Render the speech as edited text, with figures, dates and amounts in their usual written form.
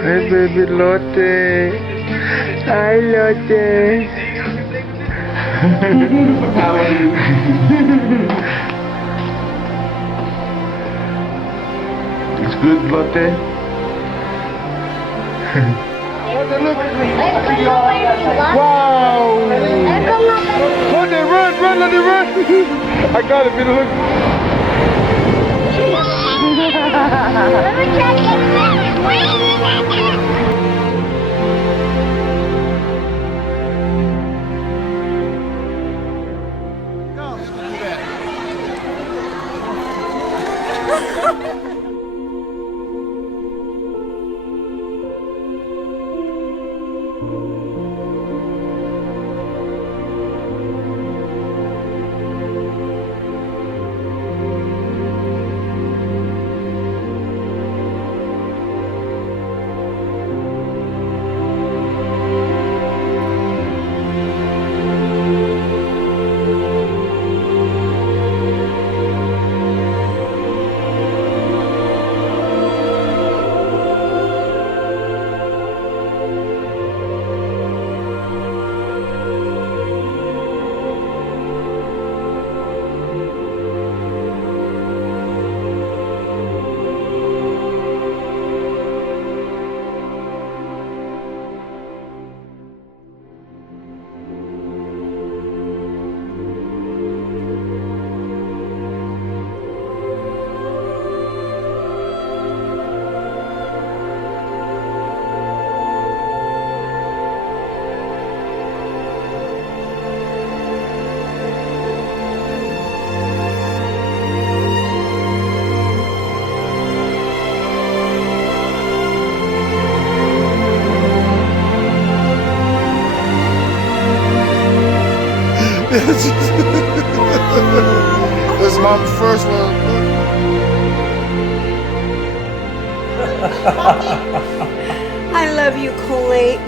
Hey, baby Lotte. Hi, Lotte. It's good, Lotte. Wow! Lotte, run, Lotte, run! I got it, baby, look. This is my first one. I love you, Coley.